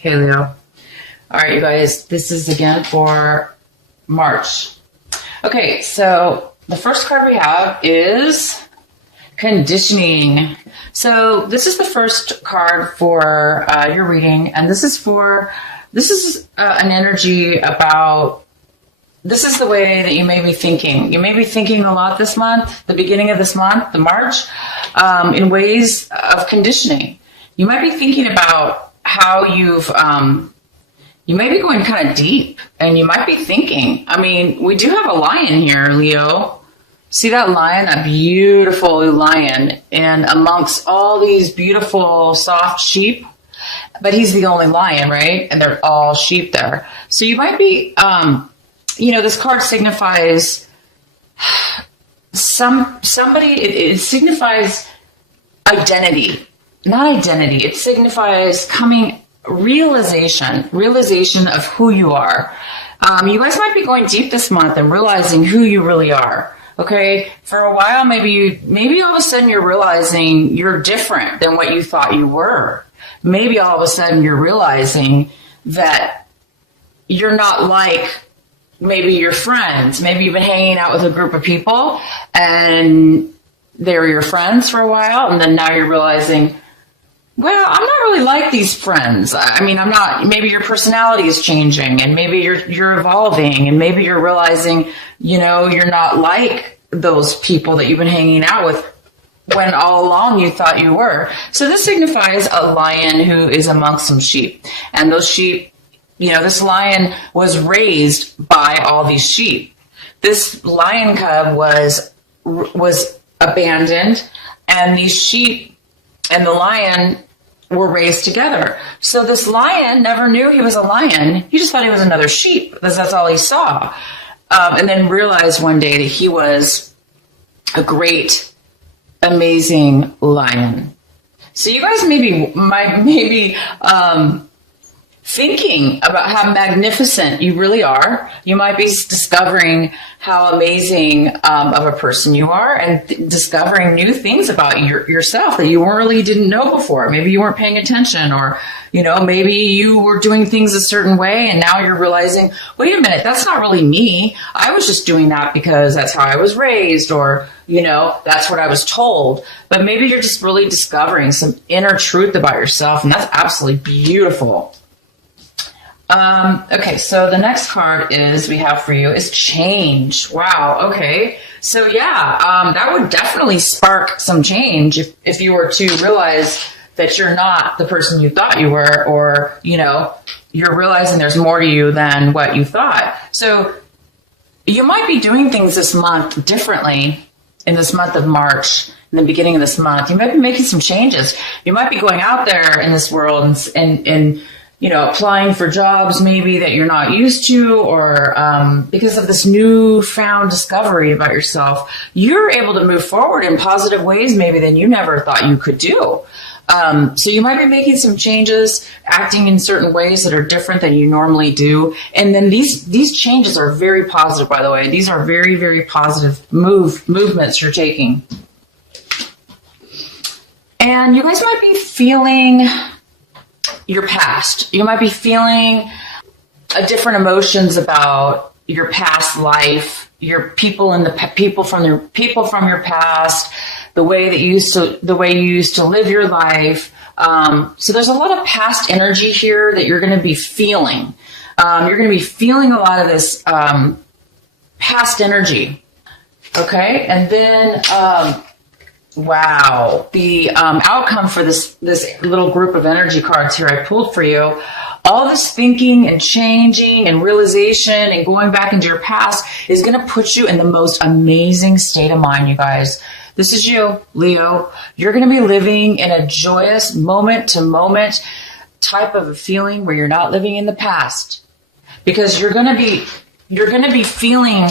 Hey, Leo. All right, you guys, this is again for March. Okay, so the first card we have is conditioning. So this is the first card for your reading, and this is an energy about, this is the way that you may be thinking. You may be thinking a lot this month, the beginning of this month, the March, in ways of conditioning. You might be thinking about how you may be going kind of deep, and you might be thinking, I mean, we do have a lion here, Leo. See that lion, that beautiful lion, and amongst all these beautiful soft sheep, but he's the only lion, right? And they're all sheep there. So you might be, this card signifies somebody, it signifies identity, not identity. It signifies realization of who you are. You guys might be going deep this month and realizing who you really are. Okay, for a while, maybe all of a sudden you're realizing you're different than what you thought you were. Maybe all of a sudden you're realizing that you're not like maybe your friends. Maybe you've been hanging out with a group of people and they were your friends for a while, and then now you're realizing, well, I'm not really like these friends. I mean, I'm not, maybe your personality is changing, and maybe you're evolving, and maybe you're realizing, you're not like those people that you've been hanging out with when all along you thought you were. So this signifies a lion who is amongst some sheep. And those sheep, this lion was raised by all these sheep. This lion cub was abandoned, and these sheep and the lion were raised together. So this lion never knew he was a lion. He just thought he was another sheep, because that's all he saw. And then realized one day that he was a great, amazing lion. So you guys might be thinking about how magnificent you really are. You might be discovering how amazing of a person you are, and discovering new things about yourself that you really didn't know before. Maybe you weren't paying attention, or, maybe you were doing things a certain way, and now you're realizing, wait a minute, that's not really me. I was just doing that because that's how I was raised, or, that's what I was told. But maybe you're just really discovering some inner truth about yourself, and that's absolutely beautiful. Okay, so the next card we have for you is change. Wow, okay. So yeah, that would definitely spark some change if you were to realize that you're not the person you thought you were, or, you're realizing there's more to you than what you thought. So you might be doing things this month differently in this month of March. In the beginning of this month, you might be making some changes. You might be going out there in this world and applying for jobs maybe that you're not used to, or because of this newfound discovery about yourself, you're able to move forward in positive ways maybe than you never thought you could do. So you might be making some changes, acting in certain ways that are different than you normally do. And then these changes are very positive, by the way. These are very, very positive movements you're taking. And you guys might be feeling your past. You might be feeling different emotions about your past life, your people from your past, the way you used to live your life. So there's a lot of past energy here that you're going to be feeling. You're going to be feeling a lot of this past energy. Okay, and then wow, the outcome for this little group of energy cards here I pulled for you, all this thinking and changing and realization and going back into your past is going to put you in the most amazing state of mind, you guys. This is you, Leo. You're going to be living in a joyous moment-to-moment type of a feeling where you're not living in the past, because you're going to be feeling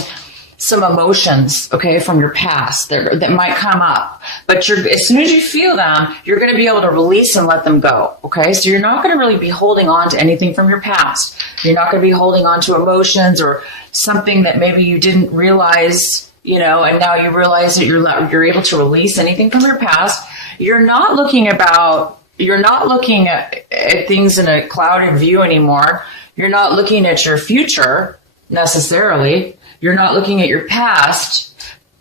some emotions, okay, from your past that might come up. But as soon as you feel them, you're going to be able to release and let them go, okay? So you're not going to really be holding on to anything from your past. You're not going to be holding on to emotions or something that maybe you didn't realize, and now you realize that you're able to release anything from your past. You're not looking about you're not looking at things in a clouded view anymore. You're not looking at your future necessarily. You're not looking at your past.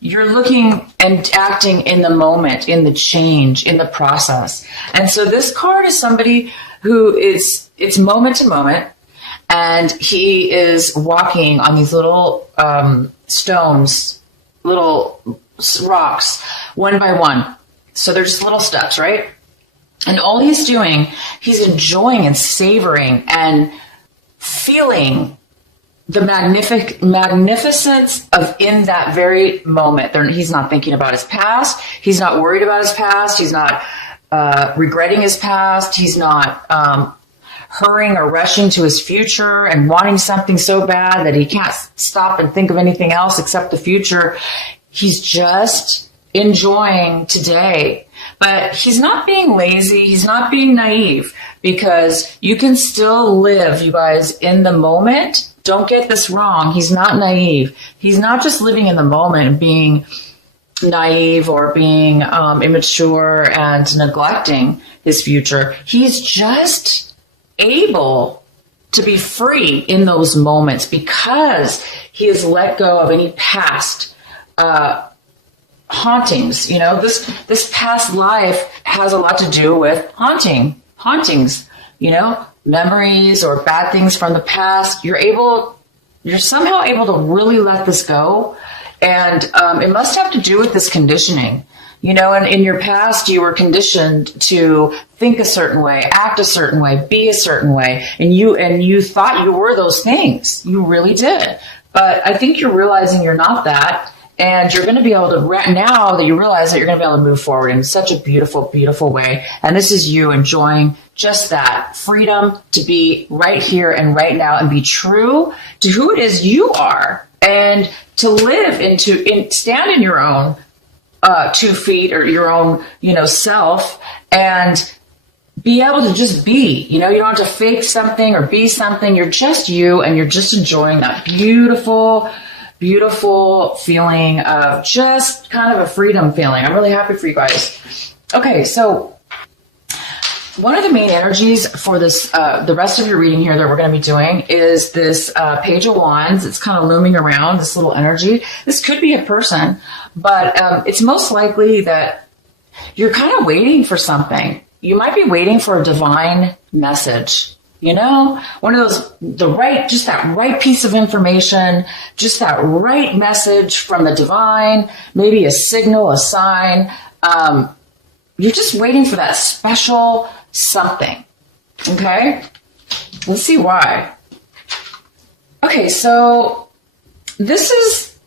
You're looking and acting in the moment, in the change, in the process. And so this card is somebody who it's moment to moment, and he is walking on these little stones, little rocks, one by one. So they're just little steps, right? And all he's doing, he's enjoying and savoring and feeling the magnificence of in that very moment. He's not thinking about his past. He's not worried about his past. He's not regretting his past. He's not hurrying or rushing to his future and wanting something so bad that he can't stop and think of anything else except the future. He's just enjoying today. But he's not being lazy. He's not being naive, because you can still live, you guys, in the moment. Don't get this wrong. He's not naive. He's not just living in the moment and being naive or being immature and neglecting his future. He's just able to be free in those moments because he has let go of any past hauntings. You know, this past life has a lot to do with hauntings, you know, memories or bad things from the past. You're somehow able to really let this go. And it must have to do with this conditioning. You know, and in your past, you were conditioned to think a certain way, act a certain way, be a certain way. And you thought you were those things. You really did. But I think you're realizing you're not that. And you're going to be able to, now that you realize that, you're going to be able to move forward in such a beautiful, beautiful way. And this is you enjoying just that freedom to be right here and right now and be true to who it is you are, and to live stand in your own 2 feet, or your own, you know, self, and be able to just be. You know, you don't have to fake something or be something. You're just you, and you're just enjoying that beautiful, beautiful feeling of just kind of a freedom feeling. I'm really happy for you guys. Okay, so one of the main energies for this, the rest of your reading here that we're going to be doing is this Page of Wands. It's kind of looming around, this little energy. This could be a person, but it's most likely that you're kind of waiting for something. You might be waiting for a divine message. You know, one of those, just that right piece of information, just that right message from the divine, maybe a signal, a sign. You're just waiting for that special something. Okay? Let's see why. Okay, so this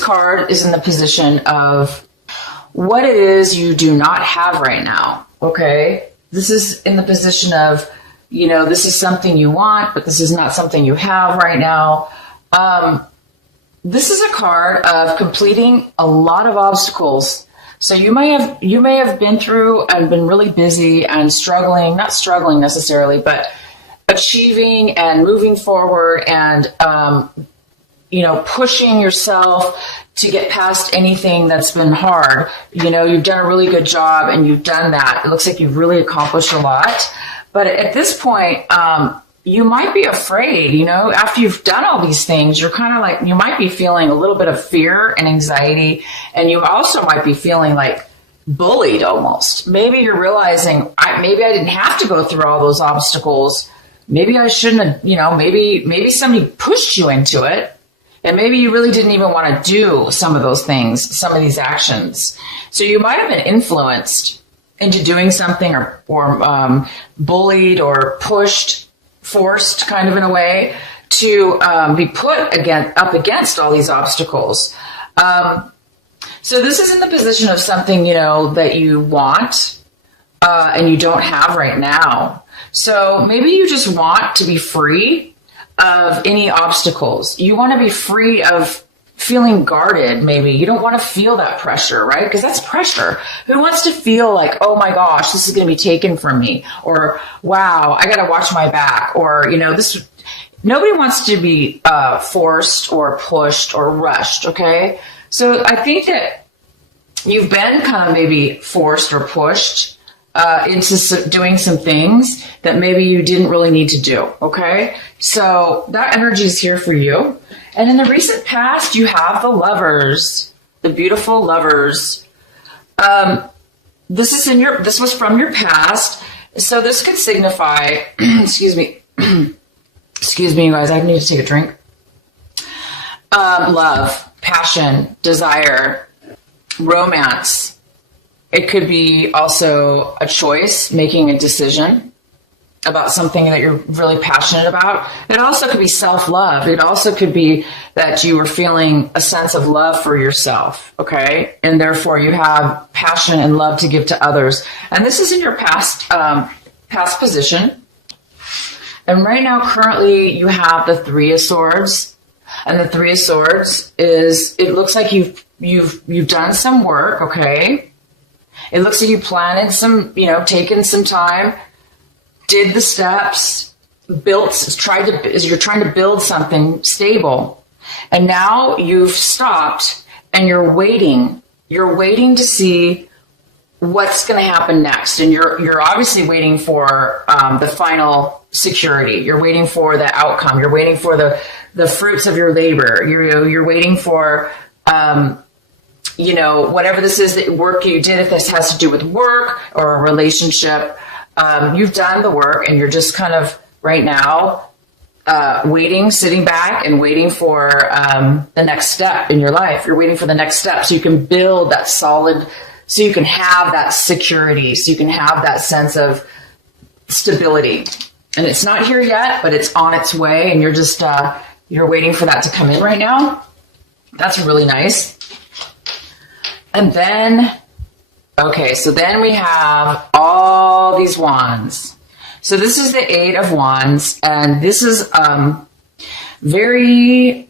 card is in the position of what it is you do not have right now. Okay, this is in the position of, you know, this is something you want, but this is not something you have right now. This is a card of completing a lot of obstacles. So you may have been through and been really busy and struggling, not struggling necessarily, but achieving and moving forward and, you know, pushing yourself to get past anything that's been hard. You know, you've done a really good job and you've done that. It looks like you've really accomplished a lot. But at this point, you might be afraid, you know, after you've done all these things, you're kind of like, you might be feeling a little bit of fear and anxiety. And you also might be feeling like bullied almost. Maybe you're realizing, maybe I didn't have to go through all those obstacles. Maybe I shouldn't have, you know, maybe somebody pushed you into it. And maybe you really didn't even want to do some of those things, some of these actions. So you might have been influenced into doing something or bullied or pushed, forced kind of in a way to be put up against all these obstacles. So this is in the position of something, you know, that you want and you don't have right now. So maybe you just want to be free of any obstacles. You want to be free of feeling guarded, maybe. You don't want to feel that pressure, right? Because that's pressure. Who wants to feel like, oh my gosh, this is going to be taken from me? Or, wow, I got to watch my back. Or, you know, nobody wants to be forced or pushed or rushed, okay? So I think that you've been kind of maybe forced or pushed into doing some things that maybe you didn't really need to do. Okay. So that energy is here for you. And in the recent past, you have the Lovers, the beautiful Lovers. This was from your past. So this could signify, excuse me, you guys, I need to take a drink. Love, passion, desire, romance. It could be also a choice, making a decision about something that you're really passionate about. It also could be self-love. It also could be that you were feeling a sense of love for yourself, okay? And therefore you have passion and love to give to others. And this is in your past position. And right now, currently, you have the Three of Swords. And the Three of Swords is, it looks like you've done some work, okay? It looks like you planted some, taken some time, did the steps, you're trying to build something stable. And now you've stopped and you're waiting. You're waiting to see what's going to happen next. And you're obviously waiting for the final security. You're waiting for the outcome. You're waiting for the fruits of your labor. You're waiting for, whatever this is, that work you did, if this has to do with work or a relationship, you've done the work and you're just kind of right now waiting, sitting back and waiting for the next step in your life. You're waiting for the next step so you can build that solid, so you can have that security, so you can have that sense of stability. And it's not here yet, but it's on its way, and you're just you're waiting for that to come in right now. That's really nice. And then, okay, so then we have all these wands. So this is the Eight of Wands, and this is very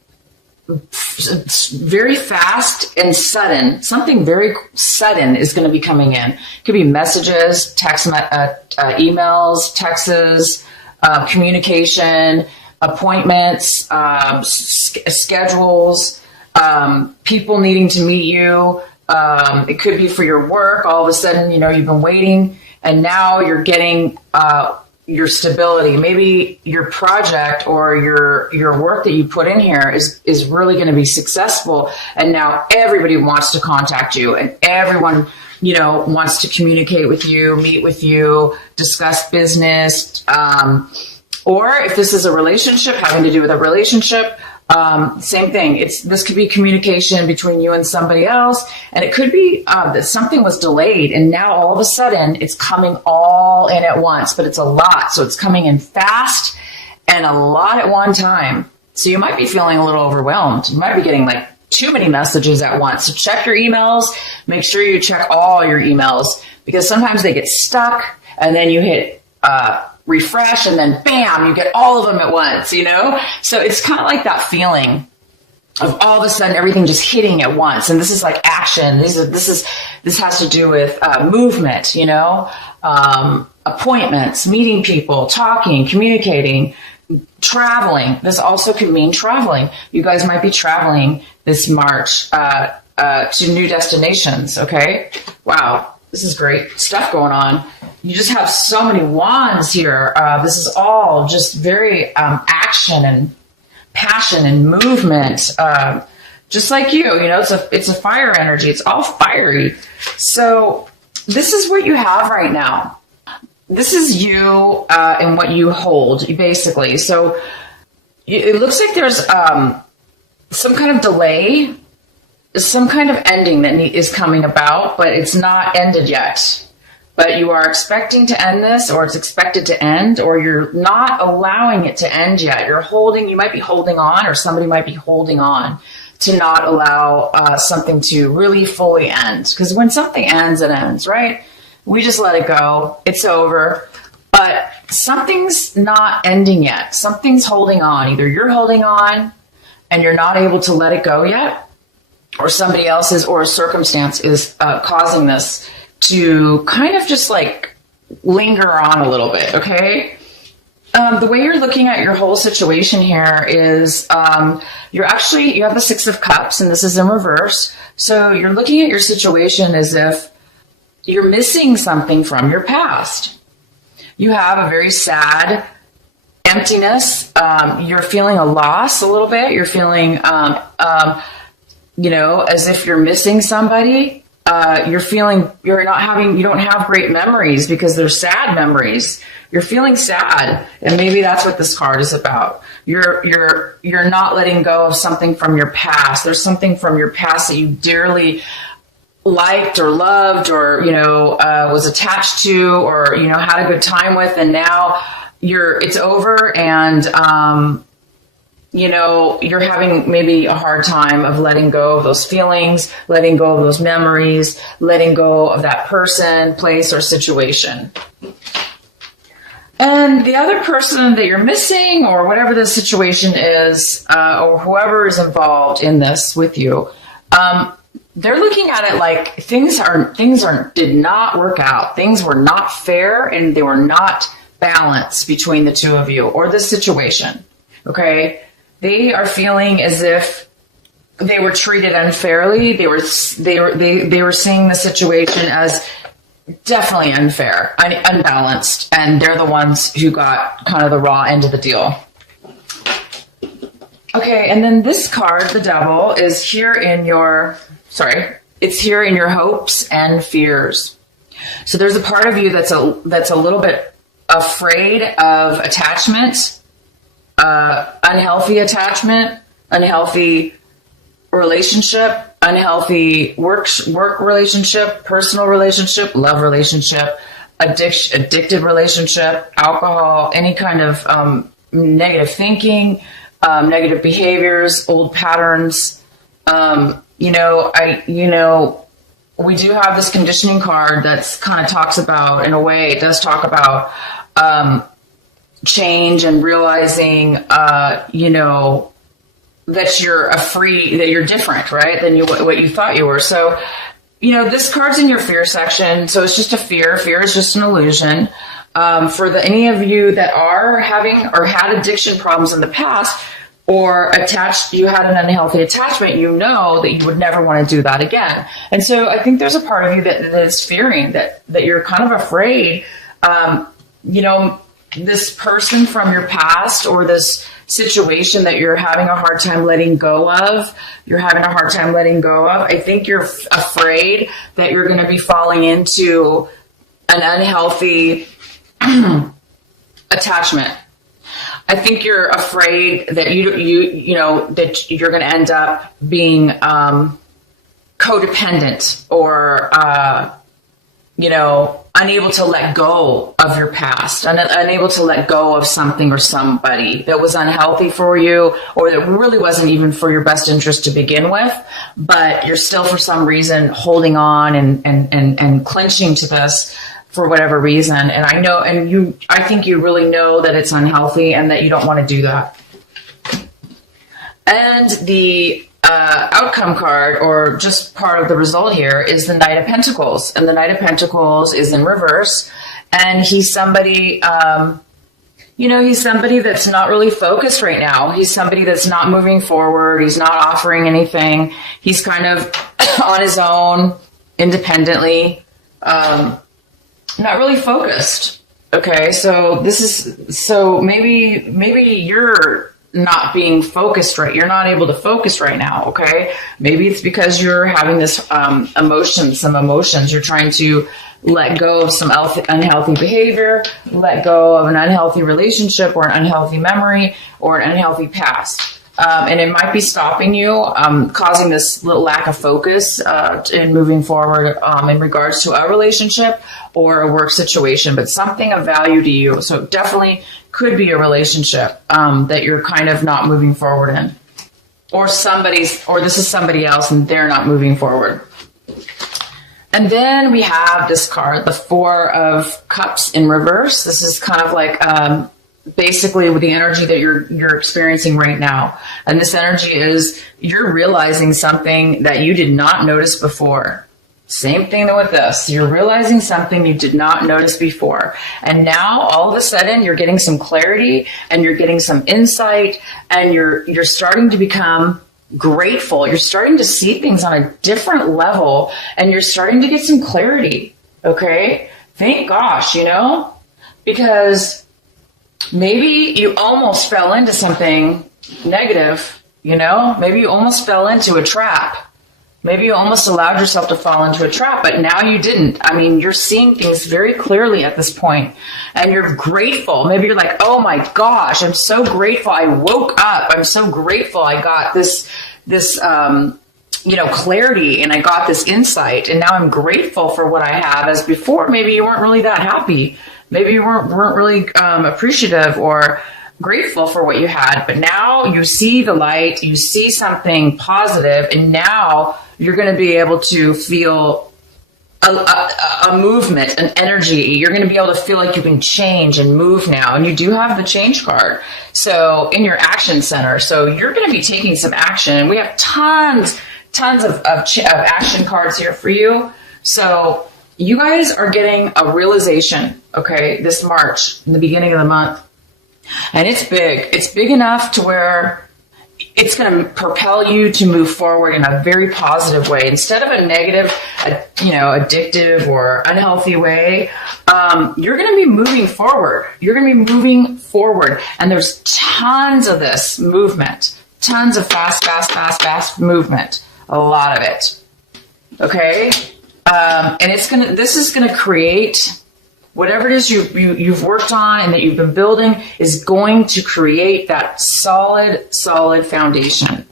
fast and sudden. Something very sudden is going to be coming in. It could be messages, emails, texts, communication, appointments, schedules, people needing to meet you. It could be for your work. All of a sudden, you've been waiting and now you're getting your stability. Maybe your project or your work that you put in here is really going to be successful. And now everybody wants to contact you and everyone, wants to communicate with you, meet with you, discuss business. Or if this is a relationship, having to do with a relationship, same thing. This could be communication between you and somebody else, and it could be that something was delayed, and now all of a sudden it's coming all in at once. But it's a lot, so it's coming in fast and a lot at one time. So you might be feeling a little overwhelmed. You might be getting like too many messages at once. So check your emails. Make sure you check all your emails because sometimes they get stuck, and then you hit refresh and then bam, you get all of them at once, So it's kind of like that feeling of all of a sudden everything just hitting at once. And this is like action. This has to do with movement, appointments, meeting people, talking, communicating, traveling. This also could mean traveling. You guys might be traveling this March to new destinations. Okay. Wow. This is great stuff going on. You just have so many wands here. This is all just very action and passion and movement. Just like you, it's a fire energy. It's all fiery. So this is what you have right now. This is you and what you hold, basically. So it looks like there's some kind of delay, some kind of ending that is coming about, but it's not ended yet. But you are expecting to end this, or it's expected to end, or you're not allowing it to end yet. You might be holding on, or somebody might be holding on to not allow something to really fully end. Because when something ends, it ends, right? We just let it go. It's over. But something's not ending yet. Something's holding on. Either you're holding on and you're not able to let it go yet, or somebody else's or a circumstance is causing this to kind of just like linger on a little bit, okay? The way you're looking at your whole situation here is you have the Six of Cups, and this is in reverse. So you're looking at your situation as if you're missing something from your past. You have a very sad emptiness. You're feeling a loss a little bit. You're feeling, as if you're missing somebody. You don't have great memories because they're sad memories. You're feeling sad, and maybe that's what this card is about. You're not letting go of something from your past. There's something from your past that you dearly liked or loved or, was attached to or, had a good time with. And now it's over and, you're having maybe a hard time of letting go of those feelings, letting go of those memories, letting go of that person, place, or situation. And the other person that you're missing or whatever the situation is, or whoever is involved in this with you, they're looking at it like things did not work out. Things were not fair and they were not balanced between the two of you or the situation. Okay. They are feeling as if they were treated unfairly. They were seeing the situation as definitely unfair, unbalanced, and they're the ones who got kind of the raw end of the deal. Okay, and then this card, the Devil, is here in your hopes and fears. So there's a part of you that's a little bit afraid of attachment, unhealthy attachment, unhealthy relationship, unhealthy work relationship, personal relationship, love relationship, addicted relationship, alcohol, any kind of negative thinking, negative behaviors, old patterns. We do have this conditioning card that's kind of talks about, in a way, it does talk about change and realizing, that you're different, right, than what you thought you were. So, this card's in your fear section. So it's just a fear. Fear is just an illusion. For any of you that are having or had addiction problems in the past, or you had an unhealthy attachment, you know that you would never want to do that again. And so I think there's a part of you that is fearing that you're kind of afraid, this person from your past or this situation that you're having a hard time letting go of, I think you're afraid that you're going to be falling into an unhealthy attachment. I think you're afraid that that you're going to end up being codependent or unable to let go of your past, unable to let go of something or somebody that was unhealthy for you, or that really wasn't even for your best interest to begin with, but you're still for some reason holding on and clinching to this for whatever reason. And I think you really know that it's unhealthy and that you don't want to do that. And the outcome card, or just part of the result here, is the Knight of Pentacles. And the Knight of Pentacles is in reverse. And he's somebody, he's somebody that's not really focused right now. He's somebody that's not moving forward. He's not offering anything. He's kind of on his own, independently, not really focused. Okay, so maybe you're not being focused right. You're not able to focus right now. Okay. Maybe it's because you're having this, some emotions. You're trying to let go of some unhealthy behavior, let go of an unhealthy relationship or an unhealthy memory or an unhealthy past. And it might be stopping you, causing this little lack of focus, in moving forward, in regards to a relationship or a work situation, but something of value to you. So it definitely could be a relationship, that you're kind of not moving forward in, or this is somebody else and they're not moving forward. And then we have this card, the Four of Cups in reverse. This is kind of like, basically with the energy that you're experiencing right now. And this energy is you're realizing something that you did not notice before. Same thing with this. You're realizing something you did not notice before. And now all of a sudden you're getting some clarity and you're getting some insight and you're starting to become grateful. You're starting to see things on a different level, and you're starting to get some clarity. Okay? Thank gosh, because maybe you almost fell into something negative, maybe you almost fell into a trap. Maybe you almost allowed yourself to fall into a trap, but now you didn't. I mean, you're seeing things very clearly at this point, and you're grateful. Maybe you're like, oh my gosh, I'm so grateful I woke up. I'm so grateful I got this clarity, and I got this insight, and now I'm grateful for what I have. As before, maybe you weren't really that happy. Maybe you weren't really appreciative or grateful for what you had, but now you see the light, you see something positive, and now you're going to be able to feel a movement, an energy. You're going to be able to feel like you can change and move now, and you do have the change card. So in your action center, so you're going to be taking some action. We have tons of action cards here for you. So you guys are getting a realization, okay, this March, in the beginning of the month. And it's big. It's big enough to where it's going to propel you to move forward in a very positive way. Instead of a negative, addictive or unhealthy way, you're going to be moving forward. You're going to be moving forward. And there's tons of this movement, tons of fast movement, a lot of it. Okay? And this is going to create whatever it is you've worked on and that you've been building is going to create that solid foundation.